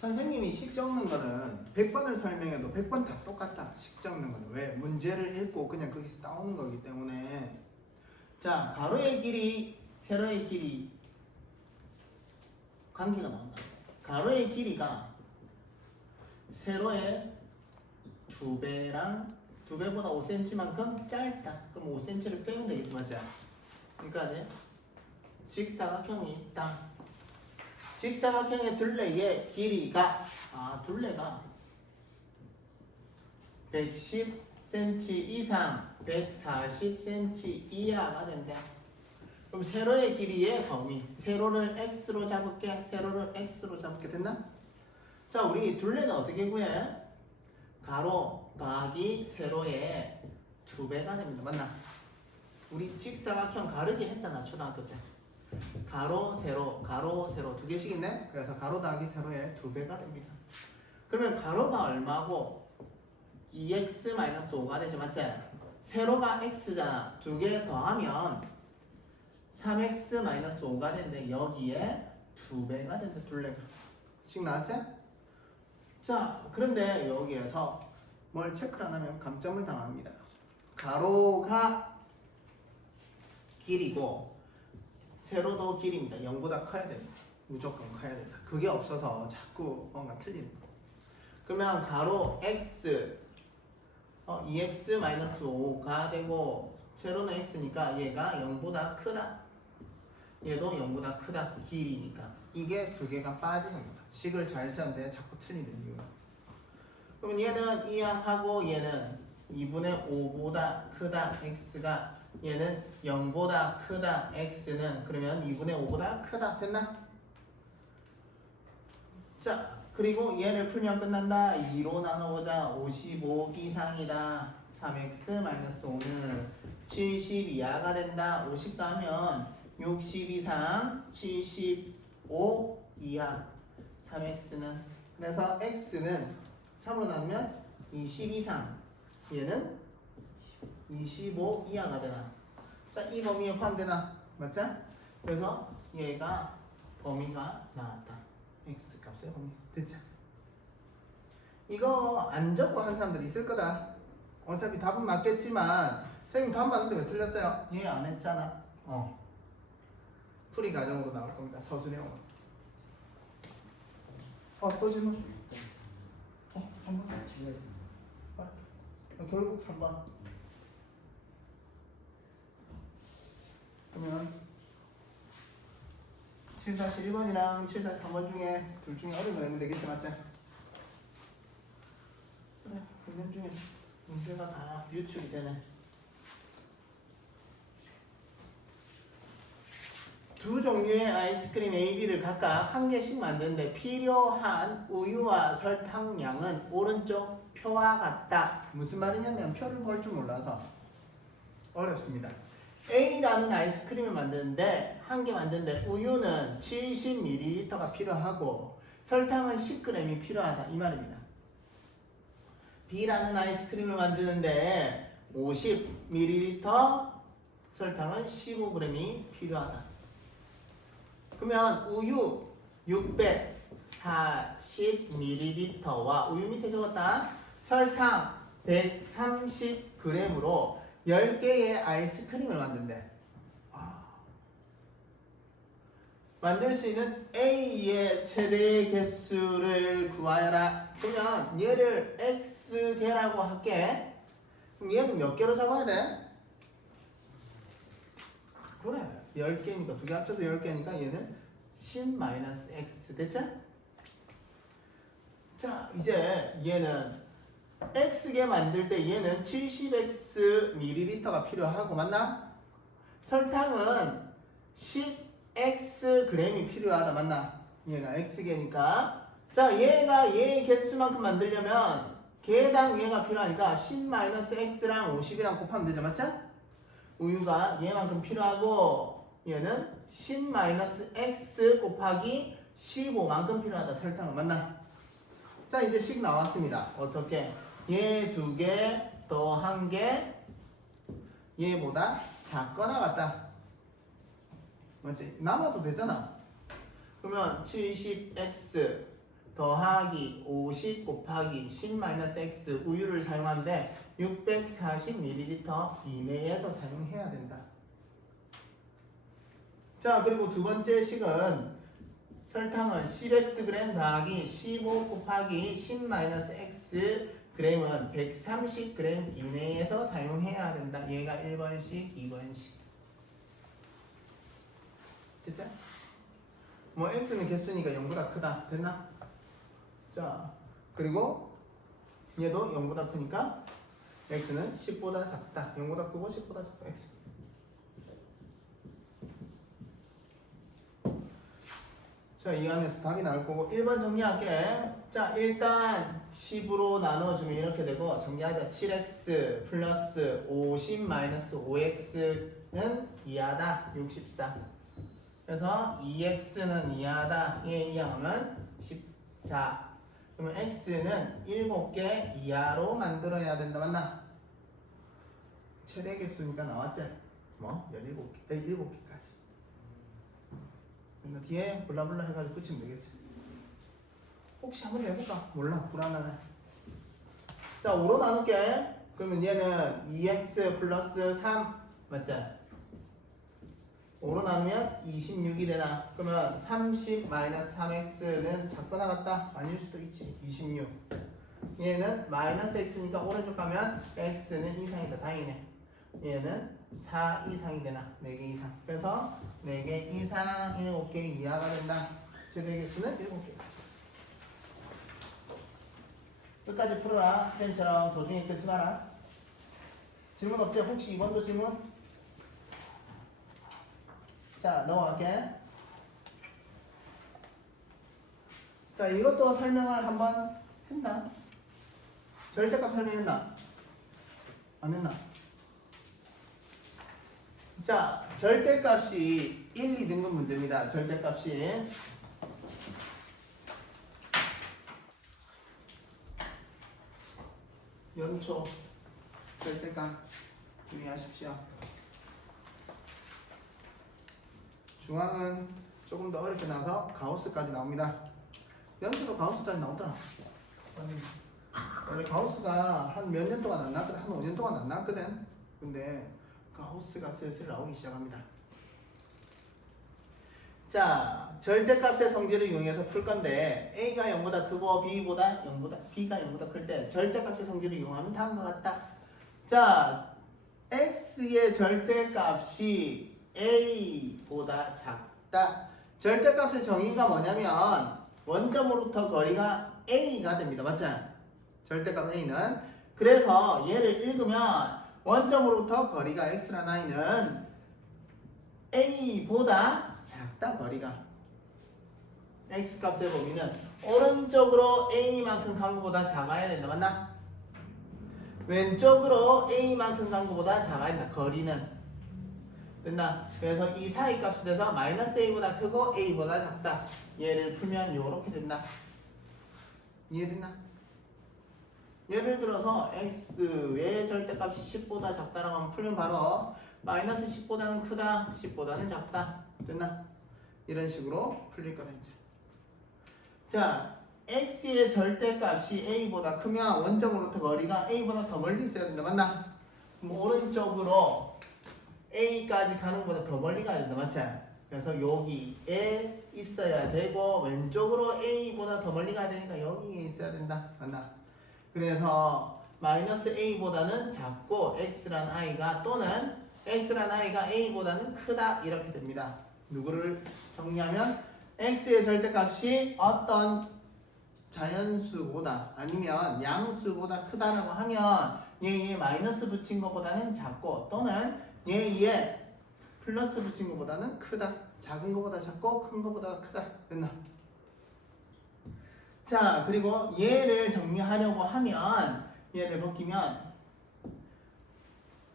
선생님이 식 적는 거는 100번을 설명해도 100번 다 똑같다. 식 적는 거는. 왜? 문제를 읽고 그냥 거기서 따오는 거기 때문에. 자, 가로의 길이, 세로의 길이 관계가 나온다. 가로의 길이가 세로의 2배랑 2배보다 5cm만큼 짧다. 그럼 5cm를 빼면 되겠지, 맞지? 그러니까 이제 직사각형이 있다. 직사각형의 둘레의 길이가 둘레가 110cm 이상 140cm 이하가 된대. 그럼 세로의 길이의 범위, 세로를 x로 잡을게. 세로를 x로 잡을게. 됐나? 자, 우리 둘레는 어떻게 구해? 가로 더하기 세로의 2배가 됩니다. 맞나? 우리 직사각형 가르기 했잖아, 초등학교 때. 가로, 세로 두 개씩 있네? 그래서 가로 더하기 세로의 2배가 됩니다. 그러면 가로가 얼마고 2x-5가 되죠, 맞지? 세로가 x잖아. 두 개 더하면 3x-5가 되는데 여기에 2배가 된다, 둘레가. 식 나왔지? 자, 그런데 여기에서 뭘 체크를 안 하면 감점을 당합니다. 가로가 길이고 세로도 길입니다. 0보다 커야 됩니다. 무조건 커야 된다. 그게 없어서 자꾸 뭔가 틀리는 거. 그러면 가로 x 2x-5가 되고 세로는 x니까 얘가 0보다 크다. 얘도 0보다 크다. 길이니까. 이게 두 개가 빠지는 거다. 식을 잘 쓰는데 자꾸 틀리는 이유는. 그러면 얘는 2하고 얘는 2분의 5보다 크다. x가 얘는 0보다 크다. x는 그러면 2분의 5보다 크다. 됐나? 자, 그리고 얘를 풀면 끝난다. 2로 나눠보자. 55 이상이다. 3x-5는 70 이하가 된다. 50 더하면 60 이상 75 이하. 3x는 그래서 x는 3으로 나누면 20 이상. 얘는 25 이하가 되나? 자, 이 범위에 포함되나? 맞죠? 그래서 얘가 범위가 나왔다. x 값의 범위. 됐죠? 이거 안 적고 한 사람들 있을 거다. 어차피 답은 맞겠지만 선생님 답 맞는데 왜 틀렸어요? 얘 안 했잖아. 풀이 과정으로 나올 겁니다. 서술형으로. 또 질문? 3번. 결국 3번. 그러면 7-1번이랑 7-3번 중에 둘 중에 어려운 거 내면 되겠지, 맞지? 그래, 분명 중에 문제가 다 유출이 되네. 두 종류의 아이스크림 A, B를 각각 한 개씩 만드는데 필요한 우유와 설탕량은 오른쪽 표와 같다. 무슨 말이냐면 표를 볼 줄 몰라서 어렵습니다. A라는 아이스크림을 만드는데 한 개 만드는데 우유는 70ml가 필요하고 설탕은 10g이 필요하다 이 말입니다. B라는 아이스크림을 만드는데 50ml 설탕은 15g이 필요하다. 그러면 우유 640ml와 우유 밑에 적었다. 설탕 130g으로 10개의 아이스크림을 만든대. 만들 수 있는 A의 최대 개수를 구하여라. 그러면 얘를 X개라고 할게. 그럼 얘는 몇 개로 잡아야 돼? 그래, 10개니까 두 개 합쳐서 10개니까 얘는 10-x 됐죠? 자, 이제 얘는 X개 만들 때 얘는 70x ml가 필요하고 맞나? 설탕은 10x g이 필요하다 맞나? 얘가 X개니까 자, 얘가 얘 개수만큼 만들려면 개당 얘가 필요하니까 10-x랑 50이랑 곱하면 되죠, 맞죠? 우유가 얘만큼 필요하고 얘는 10-x 곱하기 15만큼 필요하다. 설탕은 맞나? 자, 이제 식 나왔습니다. 어떻게? 얘 2개 더 1개 얘보다 작거나 같다. 맞지? 남아도 되잖아. 그러면 70x 더하기 50 곱하기 10-x 우유를 사용하는데 640ml 이내에서 사용해야 된다. 자, 그리고 두 번째 식은 설탕은 10x 더하기 15 곱하기 10-x g은 130g 이내에서 사용해야 된다. 얘가 1번식, 2번식. 됐죠? 뭐 x는 개수니까 0보다 크다. 됐나? 자, 그리고 얘도 0보다 크니까 x는 10보다 작다. 0보다 크고 10보다 작다. x. 자, 이 안에서 답이 나올 거고 1번 정리할게. 자, 일단 10으로 나눠주면 이렇게 되고 정리하자. 7x 플러스 50 마이너스 5x는 이하다. 64. 그래서 2x는 이하다. 얘 이하하면 14. 그러면 x는 7개 이하로 만들어야 된다. 맞나? 최대 개수니까 나왔지? 뭐? 17개, 7개까지. 그러니까 뒤에 블라블라 해가지고 끝이면 되겠지. 혹시 한번 해볼까? 몰라. 불안하네. 자, 5로 나눌게. 그러면 얘는 2x 플러스 3 맞지? 5로 나누면 26이 되나? 그러면 30 마이너스 3x는 작거나 같다? 아닐 수도 있지. 26. 얘는 마이너스 x니까 오른쪽 가면 x는 이상이다. 다행이네. 얘는 4 이상이 되나? 4개 이상. 그래서 4개 이상 7개 이하가 된다. 최대 개수는 7개까지. 끝까지 풀어라. 쌤처럼 도중에 끊지 마라. 질문 없지? 혹시 2번도 질문? 자, 넘어갈게. 자, 이것도 설명을 한번 했나? 절대값 설명했나? 안 했나? 자, 절대값이 1, 2등급 문제입니다. 절대값이. 연초 절대값 주의하십시오. 중앙은 조금 더 어렵게 나와서 가우스까지 나옵니다. 연초도 가우스까지 나오더라. 원래 가우스가 한 몇 년 동안 안 나왔거든. 한 5년 동안 안 나왔거든. 근데 가우스가 슬슬 나오기 시작합니다. 자, 절대값의 성질을 이용해서 풀 건데 A가 0보다 크고 B가 0보다 클 때 절대값의 성질을 이용하면 다음과 같다. 자, X의 절대값이 A보다 작다. 절대값의 정의가 뭐냐면 원점으로부터 거리가 A가 됩니다. 맞죠? 절대값 A는. 그래서 얘를 읽으면 원점으로부터 거리가 X라는 I는 A보다 작다. 거리가 X값의 범위는 오른쪽으로 A만큼 간 것보다 작아야 된다. 맞나? 왼쪽으로 A만큼 간 것보다 작아야 된다. 거리는 됐나? 그래서 이 사이 값이 돼서 마이너스 A보다 크고 A보다 작다. 얘를 풀면 요렇게 된다. 이해됐나? 예를 들어서 X의 절대값이 10보다 작다라고 하면 풀면 바로 마이너스 10보다는 크다, 10보다는 작다. 됐나? 이런 식으로 풀릴 거다 이제. 자, X의 절대값이 A보다 크면 원점으로부터 거리가 A보다 더 멀리 있어야 된다. 맞나? 그럼 오른쪽으로 A까지 가는 것보다 더 멀리 가야 된다. 맞지? 그래서 여기에 있어야 되고 왼쪽으로 A보다 더 멀리 가야 되니까 여기에 있어야 된다. 맞나? 그래서 마이너스 A보다는 작고 X란 I가 또는 X란 I가 A보다는 크다. 이렇게 됩니다. 누구를 정리하면 X의 절대값이 어떤 자연수보다 아니면 양수보다 크다라고 하면 얘에 마이너스 붙인 것보다는 작고 또는 얘에 플러스 붙인 것보다는 크다. 작은 것보다 작고 큰 것보다 크다. 됐나? 자, 그리고 얘를 정리하려고 하면 얘를 벗기면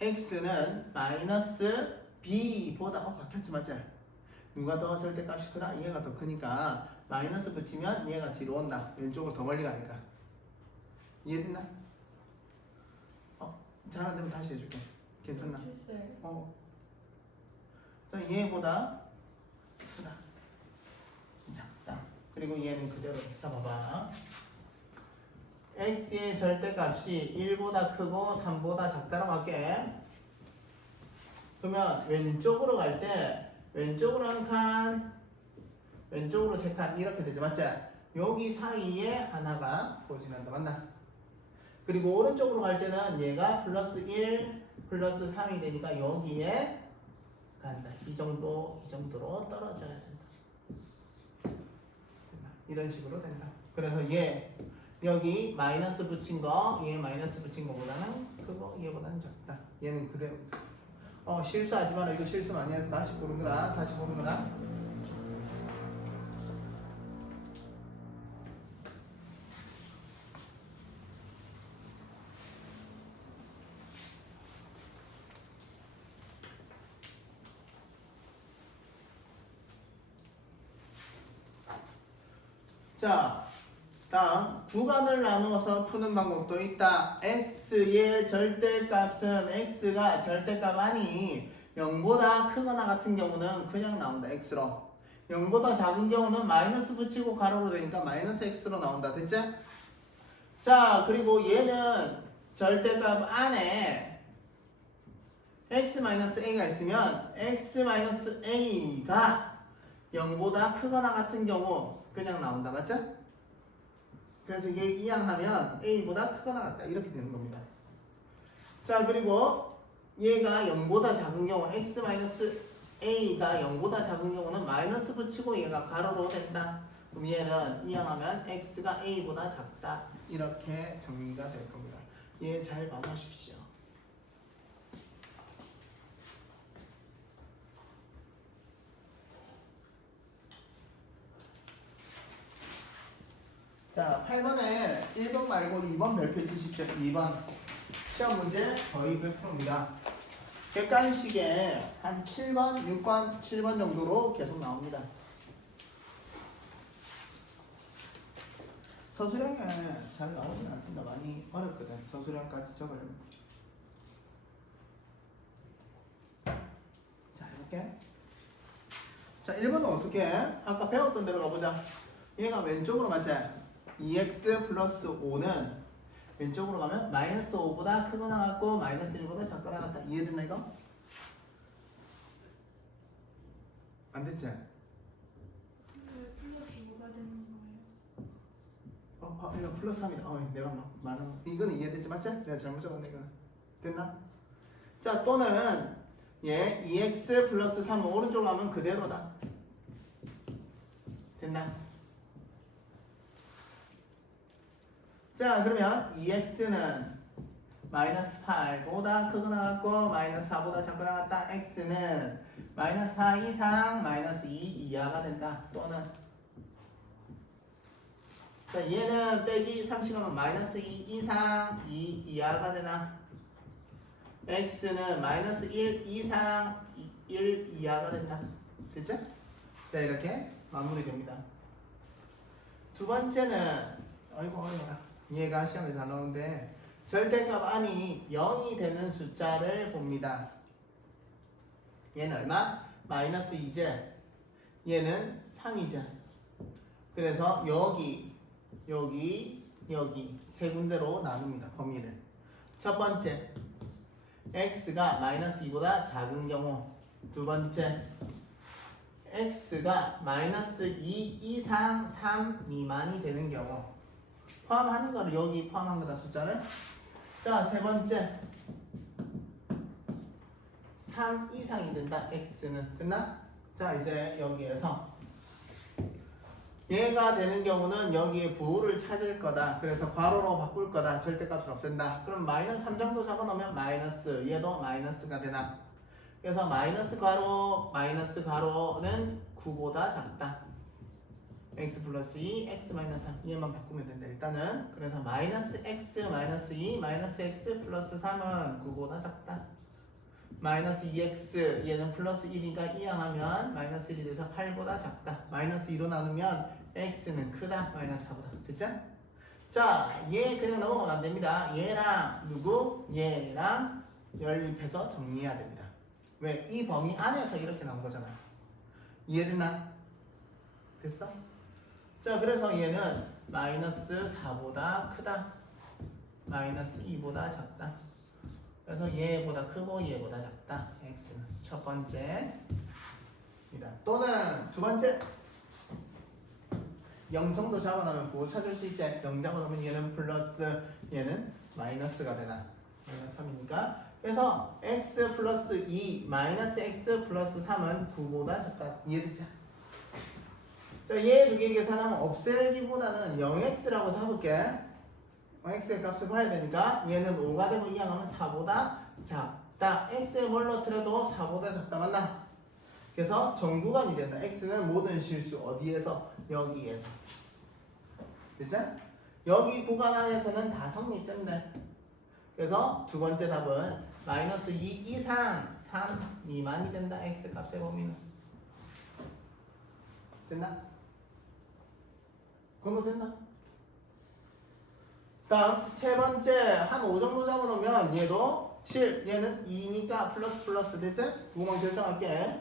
X는 마이너스 B보다 바뀌었지 맞지? 누가 더 절대값이 크다? 얘가 더 크니까 마이너스 붙이면 얘가 뒤로 온다. 왼쪽으로 더 멀리 가니까. 이해됐나? 잘 안 되면 다시 해줄게. 괜찮나? 했어요. 자, 얘보다 크다. 작다. 그리고 얘는 그대로. 자, 봐봐. x의 절대값이 1보다 크고 3보다 작다라고 할게. 그러면 왼쪽으로 갈 때 왼쪽으로 한 칸, 왼쪽으로 세 칸 이렇게 되죠. 맞지? 여기 사이에 하나가 포진한다. 맞나? 그리고 오른쪽으로 갈 때는 얘가 플러스 1, 플러스 3이 되니까 여기에 간다. 이 정도로 떨어져야 된다. 이런 식으로 된다. 그래서 얘 여기 마이너스 붙인 거, 얘 마이너스 붙인 거보다는 크고 얘보다는 작다. 얘는 그대로. 실수하지 마라. 이거 실수 많이 해서 다시 보는 거다. 다시 보는 거다. 자, 다음 구간을 나누어서 푸는 방법도 있다. x의 절대값은 x가 절대값 아니 0보다 크거나 같은 경우는 그냥 나온다. x로. 0보다 작은 경우는 마이너스 붙이고 가로로 되니까 마이너스 x로 나온다. 됐지? 자, 그리고 얘는 절대값 안에 x-a가 있으면 x-a가 0보다 크거나 같은 경우 그냥 나온다. 맞죠? 그래서 얘 이항하면 a보다 크거나 같다. 이렇게 되는 겁니다. 자, 그리고 얘가 0보다 작은 경우 x-a가 0보다 작은 경우는 마이너스 붙이고 얘가 가로로 된다. 그럼 얘는 이항하면 x가 a보다 작다. 이렇게 정리가 될 겁니다. 얘 잘 봐보십시오. 자, 8번에 1번 말고 2번 별표 주십시오. 2번 시험 문제 거의를 풉니다. 객관식에 한 7번, 6번, 7번 정도로 계속 나옵니다. 서술형에 잘 나오진 않습니다. 많이 어렵거든. 서술형까지 적으려면. 자, 해볼게. 자, 1번은 어떻게 해? 아까 배웠던 대로 가보자. 얘가 왼쪽으로 맞지? 2x 플러스 5는 왼쪽으로 가면 마이너스 5보다 크거나 같고 마이너스 1보다 작거나 같다. 이해됐나 이거? 안 됐지? 왜 플러스 5가 되는 거예요? 이거 플러스 3이다. 내가 막 말한 거. 이거는 이해됐지? 맞지? 내가 잘못 적었네 이거. 됐나? 자, 또는 얘 2x 플러스 3은 오른쪽으로 가면 그대로다. 됐나? 자, 그러면 2x는 마이너스 8보다 크거나 같고 마이너스 4보다 작거나 같다. x는 마이너스 4 이상 마이너스 2 이하가 된다. 또는 자, 얘는 빼기 30하면 마이너스 2 이상 2 이하가 되나? x는 마이너스 1 이상 1 이하가 된다. 됐죠? 자, 이렇게 마무리됩니다. 두 번째는 어이구야. 얘가 시험에 잘 나오는데 절대값 안이 0이 되는 숫자를 봅니다. 얘는 얼마? 마이너스 2제. 얘는 3이제. 그래서 여기 세 군데로 나눕니다. 범위를. 첫 번째, x가 마이너스 2보다 작은 경우. 두 번째, x가 마이너스 2 이상 3 미만이 되는 경우. 포함하는 거를 여기 포함한 거다. 숫자를. 자, 세 번째, 3 이상이 된다. x는. 됐나? 자, 이제 여기에서 얘가 되는 경우는 여기에 부호를 찾을 거다. 그래서 괄호로 바꿀 거다. 절대값을 없앤다. 그럼 마이너스 3 정도 적어놓으면 마이너스, 얘도 마이너스가 되나? 그래서 마이너스 가로는 9보다 작다. x 플러스 2, x 마이너스 3 얘만 바꾸면 된다. 일단은 그래서 마이너스 x 마이너스 2 마이너스 x 플러스 3은 9보다 작다. 마이너스 2x 얘는 플러스 1이니까 이항하면 마이너스 1이 돼서 8보다 작다. 마이너스 2로 나누면 x는 크다. 마이너스 4보다. 됐죠? 자, 얘 그냥 넘어가면 안 됩니다. 얘랑 누구? 얘랑 연립해서 정리해야 됩니다. 왜? 이 범위 안에서 이렇게 나온 거잖아. 이해됐나? 됐어? 자, 그래서 얘는 마이너스 4보다 크다. 마이너스 2보다 작다. 그래서 얘보다 크고 얘보다 작다. x는 첫 번째입니다. 또는 두 번째. 0 정도 잡아놓으면 부호 찾을 수 있지. 0 잡아놓으면 얘는 플러스 얘는 마이너스가 되나. 마이너스 3이니까. 그래서 x 플러스 2 마이너스 x 플러스 3은 9보다 작다. 이해됐죠? 자, 얘 두 개 계산하면 없애기보다는 0x라고 잡을게. x의 값을 봐야 되니까 얘는 5가 되고 이항하면 4보다 작다. x의 뭘 넣더라도 4보다 작다. 맞나? 그래서 정구간이 된다. x는 모든 실수 어디에서? 여기에서. 그치? 여기 구간 안에서는 다 성립된대. 그래서 두 번째 답은 마이너스 2 이상 3 미만이 된다. x 값의 범위는. 됐나? 그건 됐나? 다음 세 번째 한 5 정도 잡아놓으면 얘도 7 얘는 2니까 플러스 됐지? 구멍 결정할게.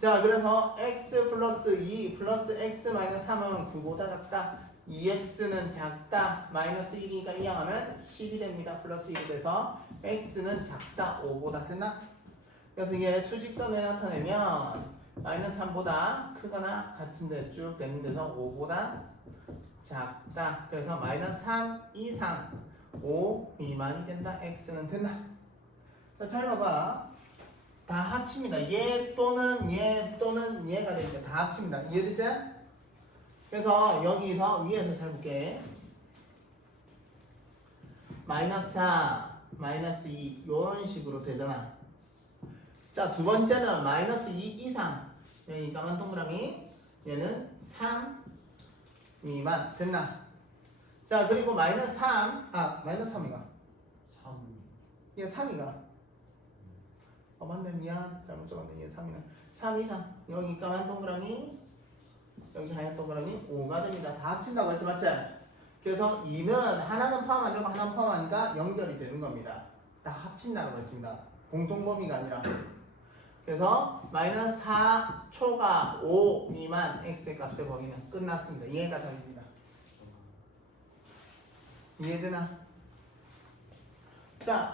자, 그래서 x 플러스 2 플러스 x 마이너스 3은 9보다 작다. 2x는 작다. 마이너스 1이니까 이항하면 10이 됩니다. 플러스 1이 돼서 x는 작다. 5보다 됐나? 그래서 얘 수직선에 나타내면 마이너스 3보다 크거나 같은데 쭉 되는 데서 5보다 작다. 그래서 마이너스 3 이상 5 미만이 된다. x는 됐나? 자, 잘 봐봐. 다 합칩니다. 얘 또는 얘가 되니까 다 합칩니다. 이해되지? 그래서 여기서 위에서 잘 볼게. 마이너스 4, 마이너스 2 이런 식으로 되잖아. 자, 두 번째는 마이너스 2 이상. 여기 까만 동그라미. 얘는 3 미만. 됐나? 자, 그리고 마이너스 3. 마이너스 3이가. 3. 얘 3이가. 맞네. 미안. 잘못 적었네. 얘 3이네. 3 이상. 여기 까만 동그라미. 여기 하얀 동그라미 5가 됩니다. 다 합친다고 했지, 맞지? 그래서 2는 하나는 포함 안 되고 하나는 포함하니까 연결이 되는 겁니다. 다 합친다고 했습니다. 공통범위가 아니라. 그래서 마이너스 4 초과 5 미만 x의 값의 범위는 끝났습니다. 이해가 답입니다. 이해되나? 자.